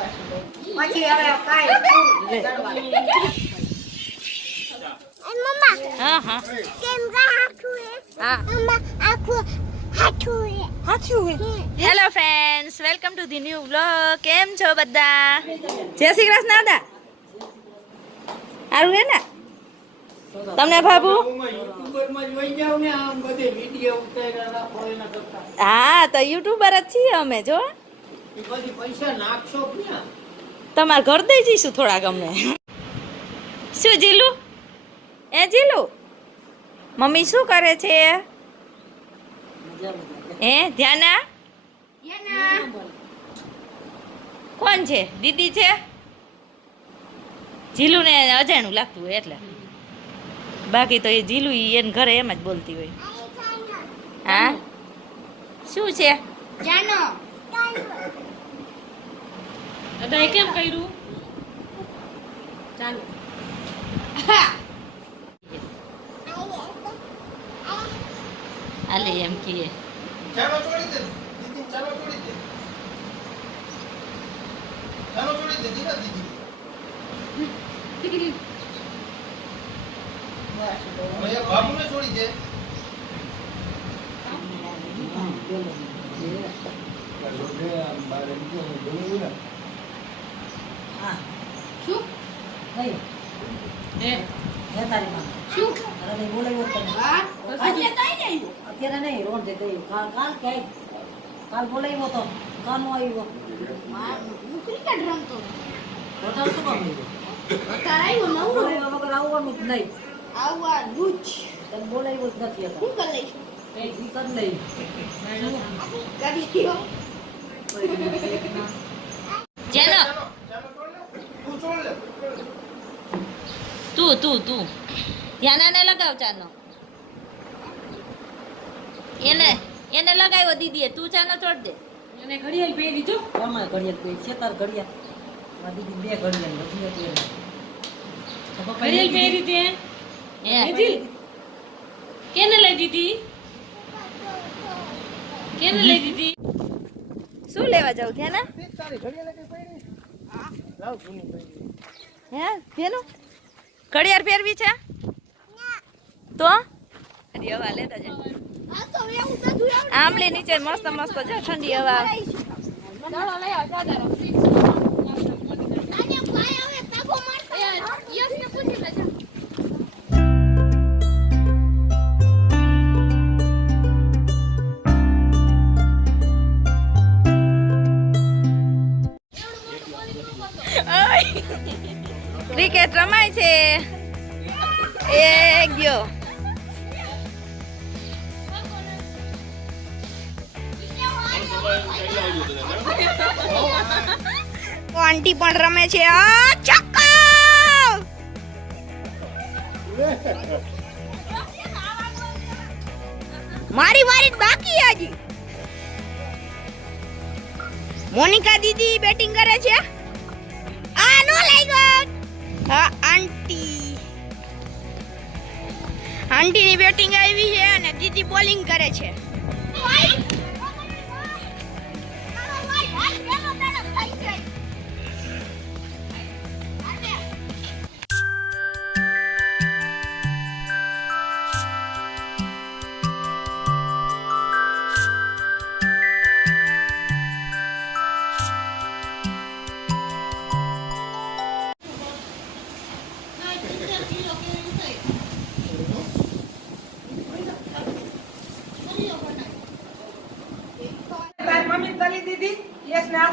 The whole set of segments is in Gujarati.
પછી હવે કાઈ મમ્મા હા હા કેમ હાથું હે હા મમ્મા આખું હાથું હે હાથું હે hello friends welcome to the new vlog કેમ છો બધા જય શ્રી કૃષ્ણ દાદા આરું હે ને તમને બાબુ હા તો યુટ્યુબર જ છીએ અમે જો તમારે ઘર દઈ જઈશું થોડાક અમને શું જીલું એ જીલું મમ્મી શું કરે છે હે ધ્યાના કોણ છે દીદી છે જીલું ને અજાણું લાગતું હોય એટલે બાકી તો એ જીલું એને ઘરે એમ જ બોલતી હોય હા શું છે જાનો અદાય કેમ કર્યું ચાલો આલે એમ કીએ ચાલો છોડી દે દીદી ચાલો છોડી દે ચાલો છોડી દે દીદી ભૈયા બાબુને છોડી દે શું હે તારી માં શું અરે બોલાયો તને હા અત્યારે નહીં રોડ દે ગયો કાલ બોલાયો તો કાનો આવ્યો હું ક્રિકેટ રમતો હોટલ શું કામ આવ્યો નવરો વગર આવવાનું જ નહીં આવવાનું જ તને બોલાયો જ નથી શું કરી લઈશું એ કર લઈ કરી દીયો ચાલો તું ધ્યાનાને લગાવ ચાનો એને લગાવ્યો દીદીએ તું ચાનો છોડ દે એને ઘડિયાળ પહેરી જો આમાં ઘડિયાળ પહેરી છે તાર ઘડિયાળ આ દીદી બે ઘડિયાળ નથી હતી ઘડિયાળ પહેરી તે હે કેને લઈ દીધી કેને લઈ દીધી શું લેવા જાવ ધ્યાના તારી ઘડિયાળ કે પહેરી હા લાવ જૂની પહેરી હે કેનો ઘડિયાળ પહેરવી છે તો ઠંડી હવા લેતા જાય આમલી નીચે મસ્ત મસ્ત જો ઠંડી હવા ક્રિકેટ રમાય છે એ ગયો આંટી પણ રમે છે મારી વારી બાકી હજી મોનિકા દીદી બેટિંગ કરે છે આ નો લાગ્યો હા આંટીની બેટિંગ આવી છે અને દીદી બોલિંગ કરે છે દીદી યસ ના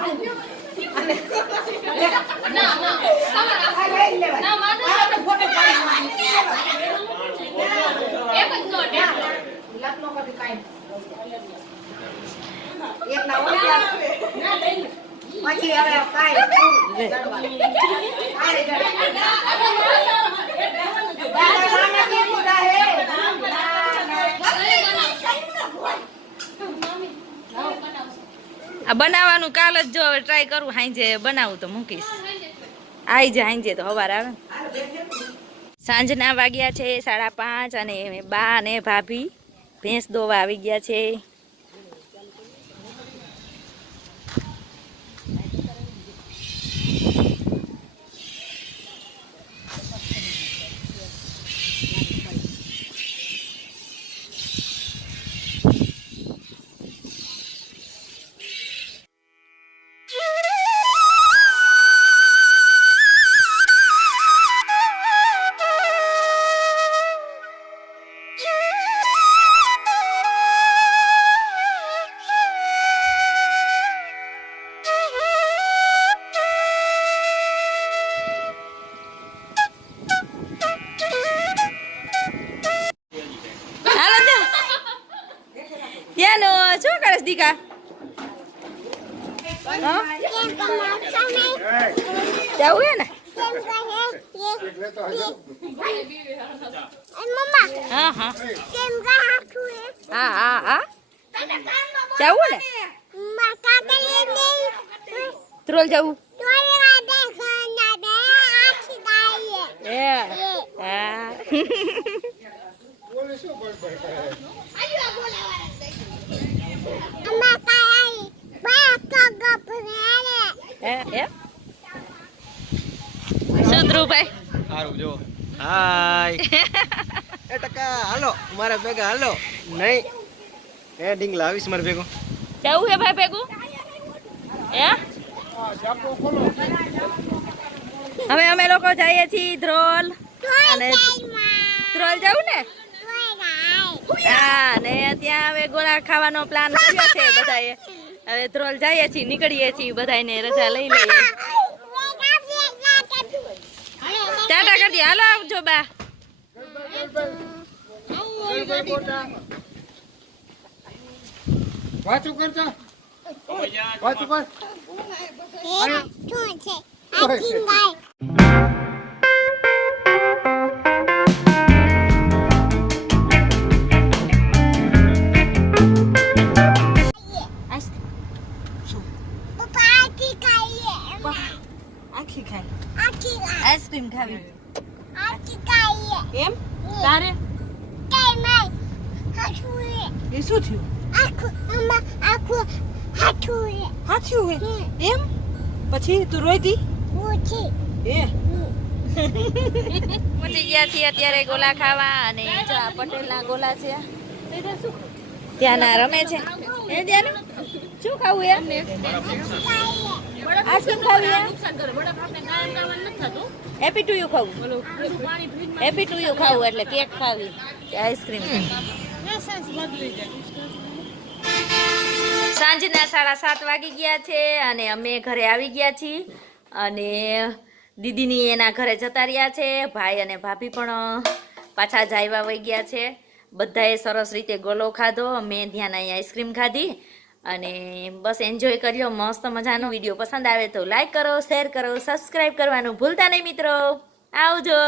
પછી હવે આ બનાવવાનું કાલ જ જો હવે ટ્રાય કરું હાંજે બનાવું તો મૂકીશ આવી જાય હાંજે તો સવાર આવે સાંજના વાગ્યા છે 5:30 અને બા ને ભાભી ભેંસ દોવા આવી ગયા છે કૃતિકા જવું હે ને હા હા હા હા હા જવું ને ત્રોલ જવું સુધરુભાઈ સારું જો હાય એ ટકા હાલો મારા ભેગા હાલો નહીં એ ડીંગલા આવીશ મારા ભેગો જવું હે ભાઈ ભેગું હે હવે અમે લોકો જઈએ છીએ ધ્રોલ અને ધ્રોલ જવું ને હા ને ત્યાં હવે ગોળા ખાવાનો પ્લાન કર્યો છે બધાએ હવે ધ્રોલ જઈએ છીએ નીકળીએ છીએ બધાને રજા લઈ લઈએ ટાટા કરી દે હાલો આવજો બા વાંચું કરતા વાંચું કર આઈસ્ક્રીમ ખાવી એમ તારે એ શું થયું હાથ્યું હે એમ પછી તું રોઈતી એ પહોંચી ગયા છીએ અત્યારે ગોલા ખાવા અને પટેલના ગોલા છે ત્યાંના રમે છે એ ધ્યાન શું ખાવું એમ આઈસ્ક્રીમ ખાવી હેપી ટુ યુ ખાવું હેપી ટુ યુ ખાવું એટલે કેક ખાવી આઈસ્ક્રીમ સાંજના 7:30 વાગી ગયા છે અને અમે ઘરે આવી ગયા છીએ અને દીદીની એના ઘરે જતા રહ્યા છે ભાઈ અને ભાભી પણ પાછા જાયવા વહી ગયા છે બધાએ સરસ રીતે ગોલો ખાધો મેં ધ્યાન અહીં આઈસ્ક્રીમ ખાધી અને બસ એન્જોય કર્યો મસ્ત મજાનો વિડીયો પસંદ આવે તો લાઈક કરો શેર કરો સબસ્ક્રાઈબ કરવાનું ભૂલતા નહીં મિત્રો આવજો